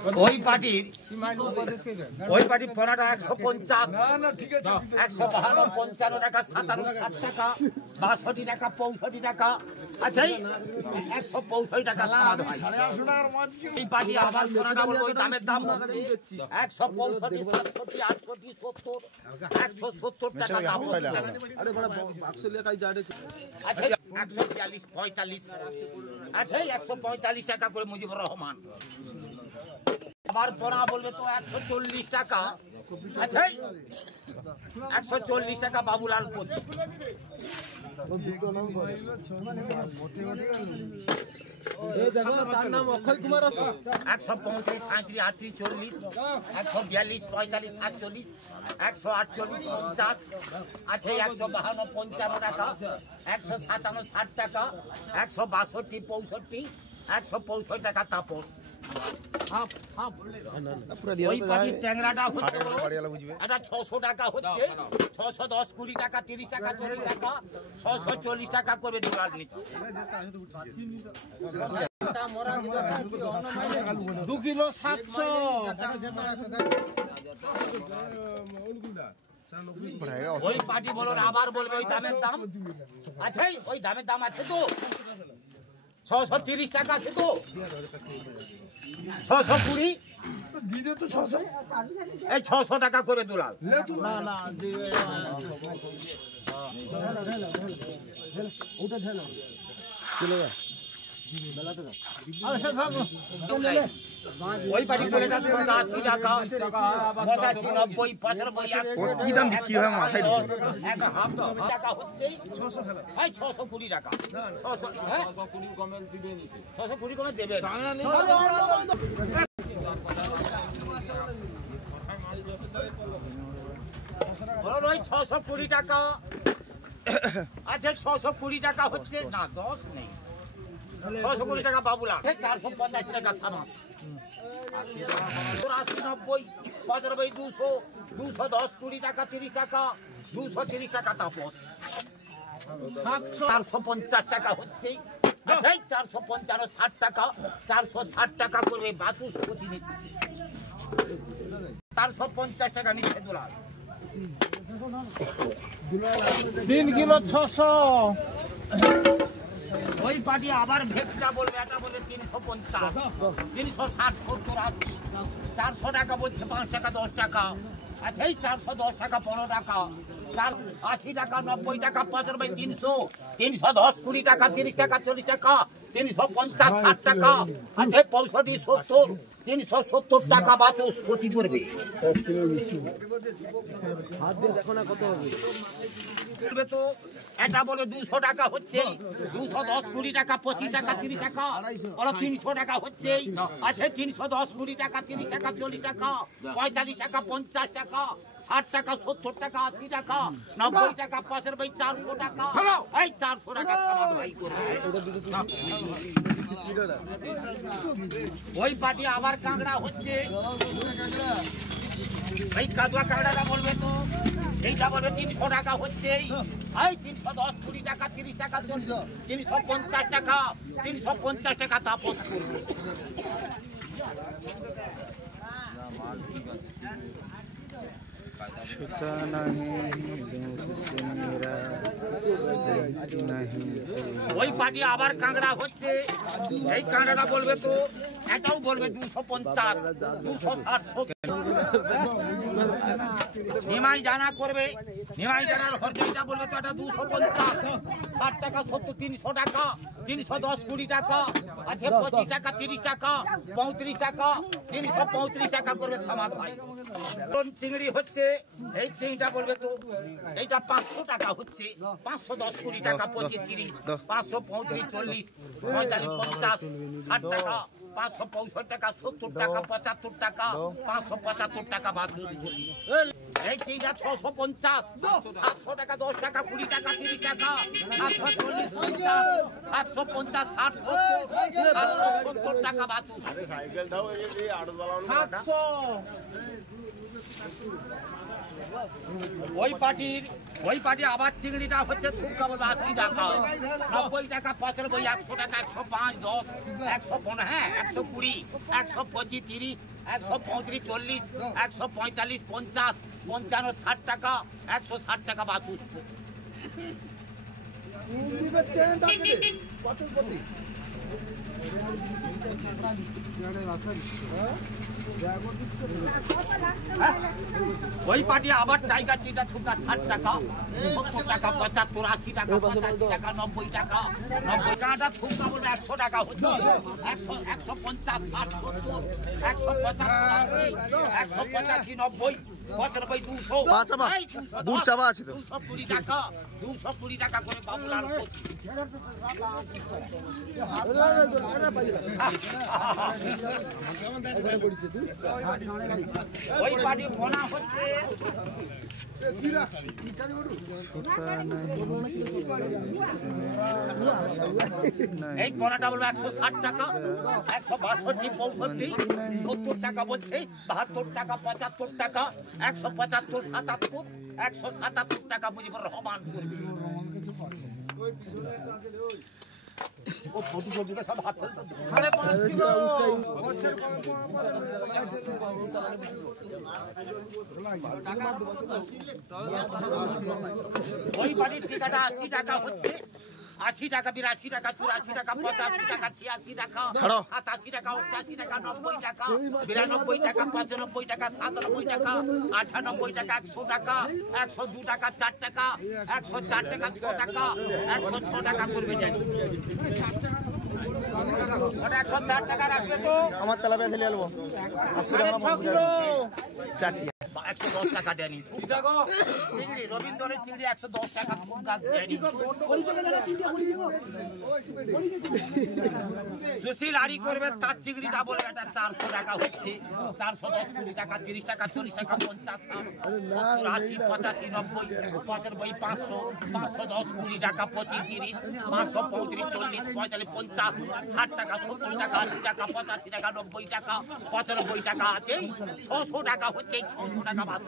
ওই পার্টির পড়াটা 150, 152, 55 টাকা, 57, 60 টাকা, 62 টাকা, 65 টাকা, আচ্ছা 165 টাকা সমাদ হয়। এই পার্টি আবার পড়াটা বলবো ওই দামের দাম 165, 67, 68, 70, 170 টাকা দাম হচ্ছে। আচ্ছা 142, 45, আচ্ছা 145 টাকা করে মুজিবুর রহমান। আবার পড়া বলবে তো 140 টাকা, আচ্ছা 140 টাকা বাবুলাল পতি। 135, 37, 38, 40, 142, 45, 47, 148, 50, আছে 152, 55 টাকা, 157, 60 টাকা, 162, 65, 165 টাকা তাপস। ওই পার্টির ট্যাংরাটা হচ্ছে এটা 600 টাকা হচ্ছে, 610, 20 টাকা, 30 টাকা, 40 টাকা, 640 টাকা করে দুলাল নিচ্ছে। 2 কিলো 700। ওই পার্টি বলো আবার বলবে ওই দামের দাম আছে, ওই দামের দাম আছে তো 630 টাকা আছে তো 620 দিদে তো 600, এই 600 টাকা করে দুলাল। না না ওটা ঢেলো চলে যা ওই পার্টি বলে 80 টাকা, 85, 90, 95, কি দাম বিক্রি হয় মাথায় একটা হাফ টাকা হচ্ছে 620 টাকা, 620 কমে দেবে। ওই 620 টাকা আচ্ছা 620 টাকা হচ্ছে না 10 নেই, 620 টাকা বাবুলা, 450 টাকা সামান, 80, 90, 95, 200, 210, 20 টাকা, 30 টাকা, 230 টাকা তাপস, 450 টাকা হচ্ছে, আচ্ছা 455, 60 টাকা, 460 টাকা করবে বাতুস প্রতি নিচ্ছে, 450 টাকা নিচ্ছে দুলাল। 3 কিলো 600। ওই পার্টি আবার ভেটটা বলবে, এটা বলে 350, 360, 70, 80, 400 টাকা বলছে, 5 টাকা, 10 টাকা, আচ্ছা এই 410 টাকা, 15 টাকা, 80 টাকা, 90 টাকা, 5 300, 310, 20 টাকা, 30 টাকা, 40 টাকা, 350, 60 টাকা, আচ্ছা 65, 70, 370 টাকা বাতুস প্রতি করবে। তো এটা বলে 200 টাকা হচ্ছে, 210, 20 টাকা, 25 টাকা, 30 টাকা, 300 টাকা হচ্ছে, আছে 310, 20 টাকা, 30 টাকা, 40 টাকা, 45 টাকা, 50 টাকা, 60 টাকা, 70 টাকা, 80 টাকা, 90 টাকা, 95, 400 টাকা, এই 400 টাকা সমাজ ভাই করবে। ওই পার্টি আবার কাঁকড়া হচ্ছে, এই কাদুয়া কাঁকড়াটা বলবে তো এইটা বলবে 300 টাকা হচ্ছে, এই 310, 20 টাকা, 30 টাকা, 350 টাকা, 350 টাকা তাপস করবে। ওই পার্টি আবার কাঁকড়া হচ্ছে, এই কাঁকড়াটা বলবে তো এটাও বলবে 250, 260। নিমাই জানা করবে, নিমাই জানার হরজইটা বলবে তো এটা 250, 60 টাকা, 70, 300 টাকা, 310, 20 টাকা, আছে 25 টাকা, 30 টাকা, 35 টাকা, 335 টাকা করবে সমাজ ভাই। চিংড়ি হচ্ছে, এই চিংড়িটা বলবে তো এইটা 500 টাকা হচ্ছে, 510, 20 টাকা, 25, 30, 535, 40, 45, 50, 60 টাকা, 565 টাকা, 70 টাকা, 75 টাকা, 575 টাকা বাদ। এই চিংড়া 650, 700 টাকা, 10 টাকা, 20 টাকা, 30 টাকা, 740, 750, 60, 770 টাকা বাছুর। ওই পার্টি আবার চিংড়িটা হচ্ছে খুব কেবল 80 টাকা, 90 টাকা, 95, 100 টাকা, 105, 10, 115, হ্যাঁ 120, 125, 30, 135, 40, 145, 50, 55, 60 টাকা, 160 টাকা বাছুর। ওই পার্টি আবার টাইগার চিটা থুকা 60 টাকা, 70 টাকা, 75, 80 টাকা, 85 টাকা, 90 টাকা, 90 টাকাটা থুকা বলে 100 টাকা হচ্ছে, 100, 150, 60, 70, 175, 185, 90, 95, 200, বুট চাপা আছে তো 220 টাকা, 220 টাকা করে বাবুলার ওই পার্টি মনা হচ্ছে এই পনাটা বলবো 160 টাকা, 162, 65, 70 টাকা বলছে, 72 টাকা, 75 টাকা, 175, 77, 177 টাকা মুজিবুর রহমান করবে। ও ফটো ফটো সব হাত ওই বাড়ির ঠিকাটা 80 টাকা হচ্ছে, 80 টাকা, 82 টাকা, 84 টাকা, 85 টাকা, 86 টাকা, 87 টাকা, 88 টাকা, 90 টাকা, 92 টাকা, 95 টাকা, 97 টাকা, 98 টাকা, 100 টাকা, 102 টাকা, 4 টাকা, 104 টাকা, 6 টাকা, 106 টাকা করবে জানি। ওটা 104 টাকা রাখবে তো আমার তেলাপিয়া ছেলে আলবো 80 টাকা 4টি 110 টাকা দেয়নি চিংড়ি, রবীন্দ্রের চিংড়ি 110 টাকা দেয়নি। সুশীল আড়ি করবে তার চিংড়িটা বলবে এটা 400 টাকা হচ্ছে, 410, 20 টাকা, 30 টাকা, 40 টাকা, 50, 80, 85, 90, 95, 500, 510, 20 টাকা, 25, 30, 535, 40, 45, 50, 60 টাকা, 70 টাকা, 80 টাকা, 85 টাকা, 90 টাকা, 95 টাকা আছে, 600 টাকা হচ্ছে, 600 টাকা বাদ।